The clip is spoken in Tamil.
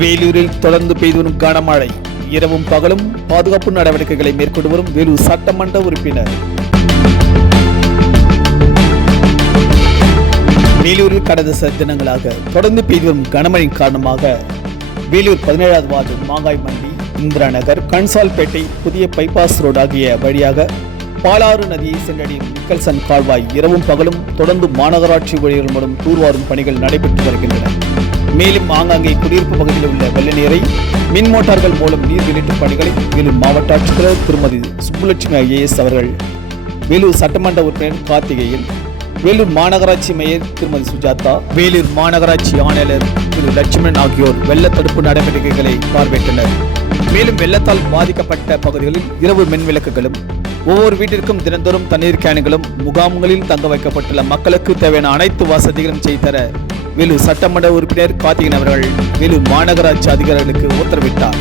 வேலூரில் தொடர்ந்து பெய்து வரும் கனமழை. இரவும் பகலும் பாதுகாப்பு நடவடிக்கைகளை மேற்கொண்டு வரும் வேலூர் சட்டமன்ற உறுப்பினர். வேலூரில் கடந்த சில தினங்களாக தொடர்ந்து பெய்து வரும் கனமழையின் காரணமாக வேலூர் 17வது வார்டு மாங்காய் மண்டி, இந்திரா நகர், கன்சால்பேட்டை, புதிய பைபாஸ் ரோடு ஆகிய வழியாக பாலாறு நதியை சென்றடையும் நிக்கல்சன் கால்வாய் இரவும் பகலும் தொடர்ந்து மாநகராட்சி ஊழியர்கள் மூலம் தூர்வாரும் பணிகள் நடைபெற்று வருகின்றன. மேலும் ஆங்காங்கே குடியிருப்பு பகுதியில் உள்ள வெள்ள நீரை மின் மோட்டார்கள் மூலம் நீர் வெளியேற்றும் பணிகளை வேலூர் மாவட்ட ஆட்சித்தலைவர் திருமதி சுப்புலட்சுமி IAS அவர்கள், வேலூர் சட்டமன்ற உறுப்பினர் கார்த்திகேயன், வேலூர் மாநகராட்சி மேயர் திருமதி சுஜாதா, வேலூர் மாநகராட்சி ஆணையாளர் திரு லட்சுமணன் ஆகியோர் வெள்ள தடுப்பு நடவடிக்கைகளை பார்வையிட்டனர். மேலும் வெள்ளத்தால் பாதிக்கப்பட்ட பகுதிகளில் இரவு மின் விளக்குகளும், ஒவ்வொரு வீட்டிற்கும் தினந்தோறும் தண்ணீர் கேன்களும், முகாம்களில் தங்க வைக்கப்பட்டுள்ள மக்களுக்கு தேவையான அனைத்து வசதிகளும் செய்து தர வேலூர் சட்டமன்ற உறுப்பினர் கார்த்திகேயன் அவர்கள் வேலூர் மாநகராட்சி அதிகாரிகளுக்கு உத்தரவிட்டார்.